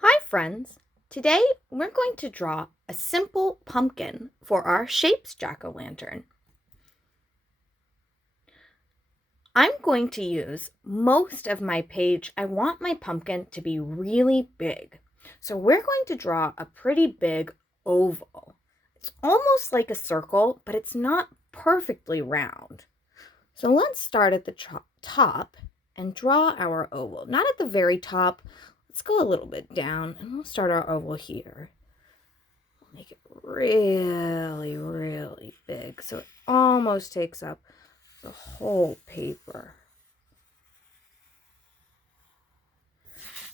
Hi friends! Today we're going to draw a simple pumpkin for our Shapes Jack-o'-lantern. I'm going to use most of my page. I want my pumpkin to be really big. So we're going to draw a pretty big oval. It's almost like a circle, but it's not perfectly round. So let's start at the top and draw our oval. Not at the very top. Let's go a little bit down and we'll start our oval here. Make it really, really big so it almost takes up the whole paper.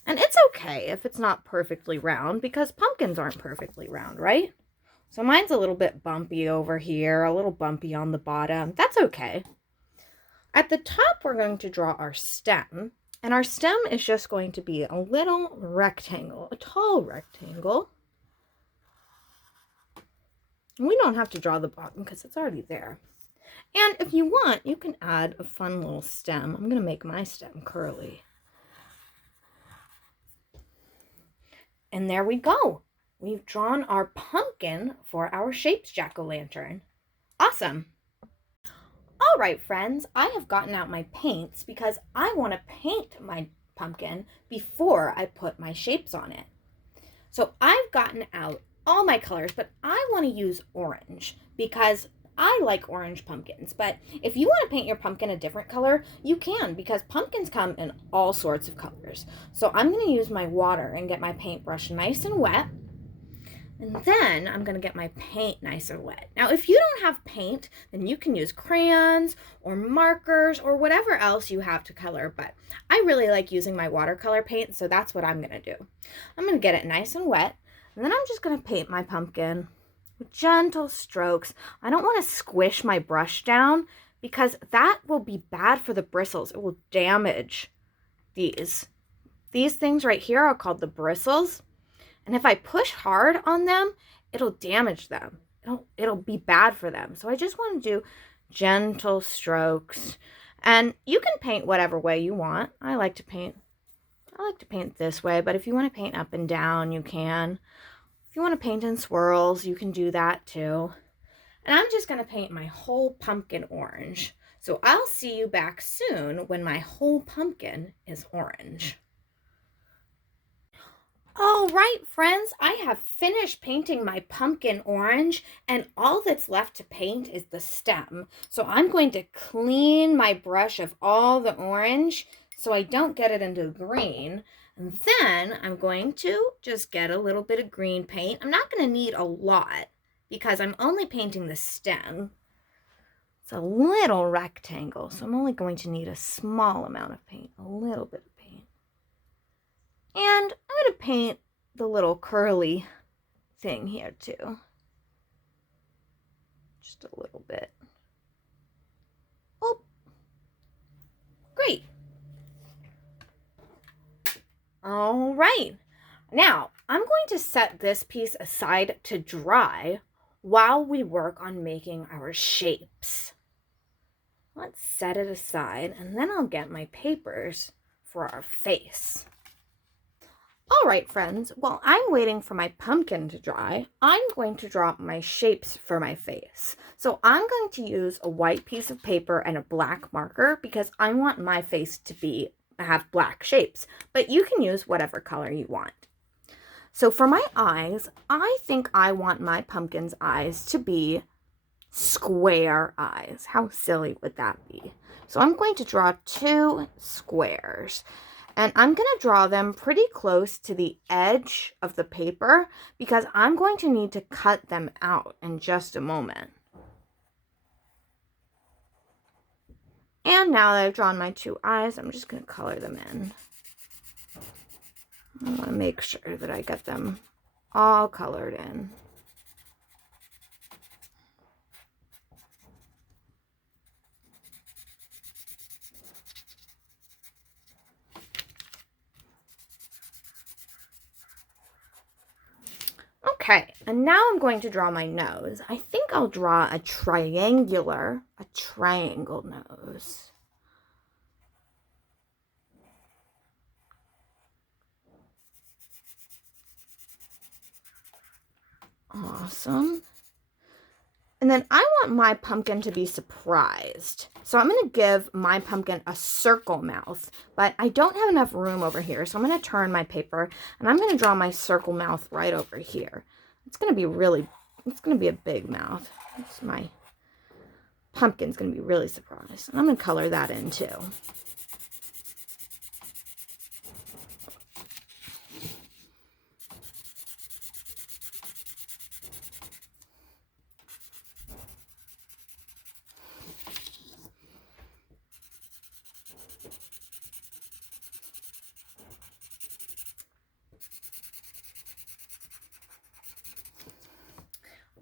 And it's okay if it's not perfectly round because pumpkins aren't perfectly round, right? So mine's a little bit bumpy over here, a little bumpy on the bottom. That's okay. At the top, we're going to draw our stem. And our stem is just going to be a little rectangle, a tall rectangle. We don't have to draw the bottom because it's already there. And if you want, you can add a fun little stem. I'm going to make my stem curly. And there we go. We've drawn our pumpkin for our Shapes Jack-o'-lantern. Awesome. All right, friends, I have gotten out my paints because I want to paint my pumpkin before I put my shapes on it. So I've gotten out all my colors, but I want to use orange because I like orange pumpkins. But if you want to paint your pumpkin a different color, you can because pumpkins come in all sorts of colors. So I'm going to use my water and get my paintbrush nice and wet. And then I'm going to get my paint nice and wet. Now, if you don't have paint, then you can use crayons or markers or whatever else you have to color. But I really like using my watercolor paint, so that's what I'm going to do. I'm going to get it nice and wet, and then I'm just going to paint my pumpkin with gentle strokes. I don't want to squish my brush down because that will be bad for the bristles. It will damage these. These things right here are called the bristles. And if I push hard on them, it'll damage them. It'll be bad for them. So I just want to do gentle strokes. And you can paint whatever way you want. I like to paint this way, but if you want to paint up and down, you can. If you want to paint in swirls, you can do that too. And I'm just going to paint my whole pumpkin orange. So I'll see you back soon when my whole pumpkin is orange. All right, friends, I have finished painting my pumpkin orange, and all that's left to paint is the stem. So I'm going to clean my brush of all the orange so I don't get it into green. And then I'm going to just get a little bit of green paint. I'm not going to need a lot because I'm only painting the stem. It's a little rectangle, so I'm only going to need a small amount of paint, a little bit of paint. And I'm going to paint the little curly thing here too. Just a little bit. Oh, great. All right. Now, I'm going to set this piece aside to dry while we work on making our shapes. Let's set it aside, and then I'll get my papers for our face. All right, friends, while I'm waiting for my pumpkin to dry, I'm going to draw my shapes for my face. So I'm going to use a white piece of paper and a black marker because I want my face to have black shapes, but you can use whatever color you want. So for my eyes, I think I want my pumpkin's eyes to be square eyes. How silly would that be? So I'm going to draw 2 squares. And I'm going to draw them pretty close to the edge of the paper because I'm going to need to cut them out in just a moment. And now that I've drawn my 2 eyes, I'm just going to color them in. I want to make sure that I get them all colored in. Okay, and now I'm going to draw my nose. I think I'll draw a triangle nose. Awesome. And then I want my pumpkin to be surprised. So I'm going to give my pumpkin a circle mouth, but I don't have enough room over here. So I'm going to turn my paper and I'm going to draw my circle mouth right over here. It's going to be it's going to be a big mouth. My pumpkin's going to be really surprised. And I'm going to color that in too.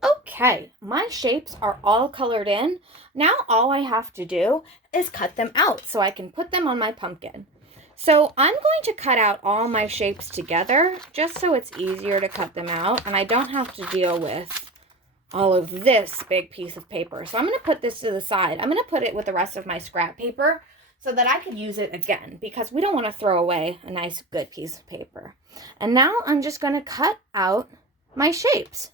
Okay, my shapes are all colored in. Now all I have to do is cut them out so I can put them on my pumpkin. So I'm going to cut out all my shapes together just so it's easier to cut them out and I don't have to deal with all of this big piece of paper. So I'm going to put this to the side. I'm going to put it with the rest of my scrap paper so that I could use it again because we don't want to throw away a nice good piece of paper. And now I'm just going to cut out my shapes.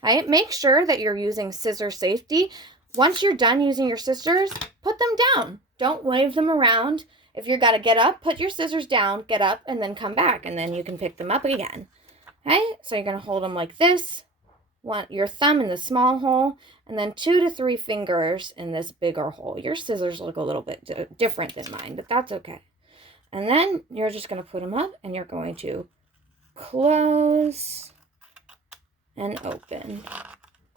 Right? Make sure that you're using scissor safety. Once you're done using your scissors, put them down. Don't wave them around. If you've got to get up, put your scissors down, get up, and then come back, and then you can pick them up again. Okay? So you're going to hold them like this. Your thumb in the small hole, and then 2 to 3 fingers in this bigger hole. Your scissors look a little bit different than mine, but that's okay. And then you're just going to put them up, and you're going to close and open,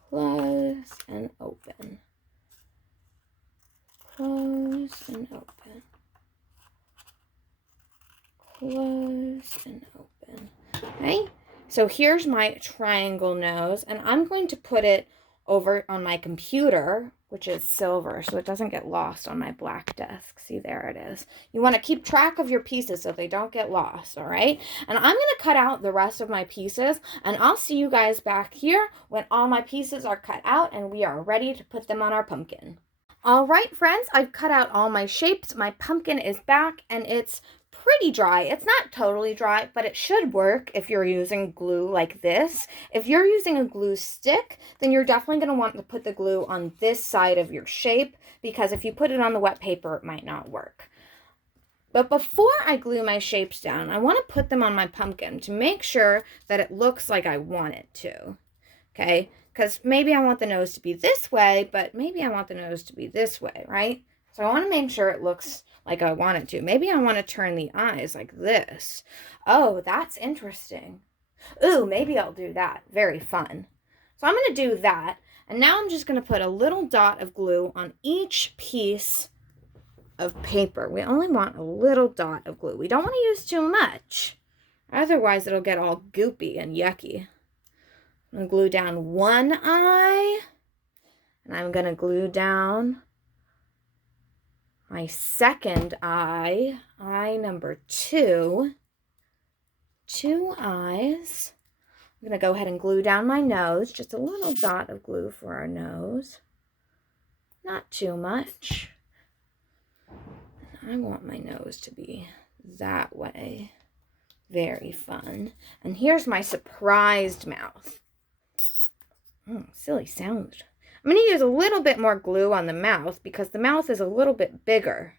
close and open, close and open, close and open. Okay, so here's my triangle nose, and I'm going to put it over on my computer, which is silver, so it doesn't get lost on my black desk. See, there it is. You want to keep track of your pieces so they don't get lost, all right? And I'm going to cut out the rest of my pieces, and I'll see you guys back here when all my pieces are cut out and we are ready to put them on our pumpkin. All right, friends, I've cut out all my shapes. My pumpkin is back, and it's pretty dry. It's not totally dry, but it should work if you're using glue like this. If you're using a glue stick, then you're definitely going to want to put the glue on this side of your shape, because if you put it on the wet paper, it might not work. But before I glue my shapes down, I want to put them on my pumpkin to make sure that it looks like I want it to. Okay? Because maybe I want the nose to be this way, but maybe I want the nose to be this way, right? So I want to make sure it looks like I want it to. Maybe I want to turn the eyes like this. Oh, that's interesting. Ooh, maybe I'll do that. Very fun. So I'm going to do that. And now I'm just going to put a little dot of glue on each piece of paper. We only want a little dot of glue. We don't want to use too much. Otherwise, it'll get all goopy and yucky. I'm going to glue down one eye. And I'm going to glue down my second eye, eye number 2, 2 eyes. I'm going to go ahead and glue down my nose, just a little dot of glue for our nose. Not too much. I want my nose to be that way. Very fun. And here's my surprised mouth. Silly sound. I'm going to use a little bit more glue on the mouth because the mouth is a little bit bigger.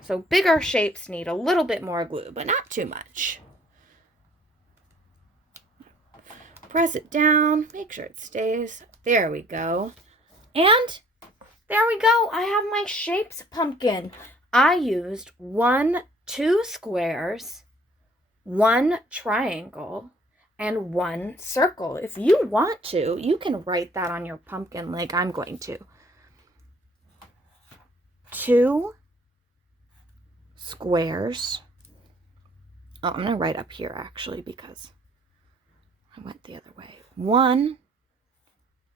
So bigger shapes need a little bit more glue, but not too much. Press it down, make sure it stays. There we go. And there we go. I have my shapes pumpkin. I used 2 squares, 1 triangle, and 1 circle. If you want to, you can write that on your pumpkin like I'm going to. 2 squares. Oh, I'm going to write up here actually because I went the other way. 1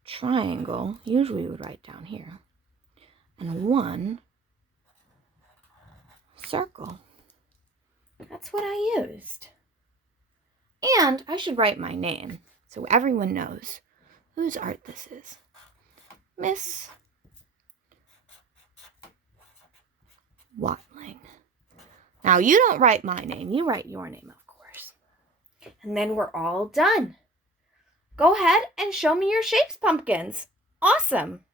triangle. Usually we would write down here. And 1 circle. That's what I used. And I should write my name so everyone knows whose art this is. Miss Watling. Now, you don't write my name. You write your name, of course. And then we're all done. Go ahead and show me your shapes, pumpkins. Awesome!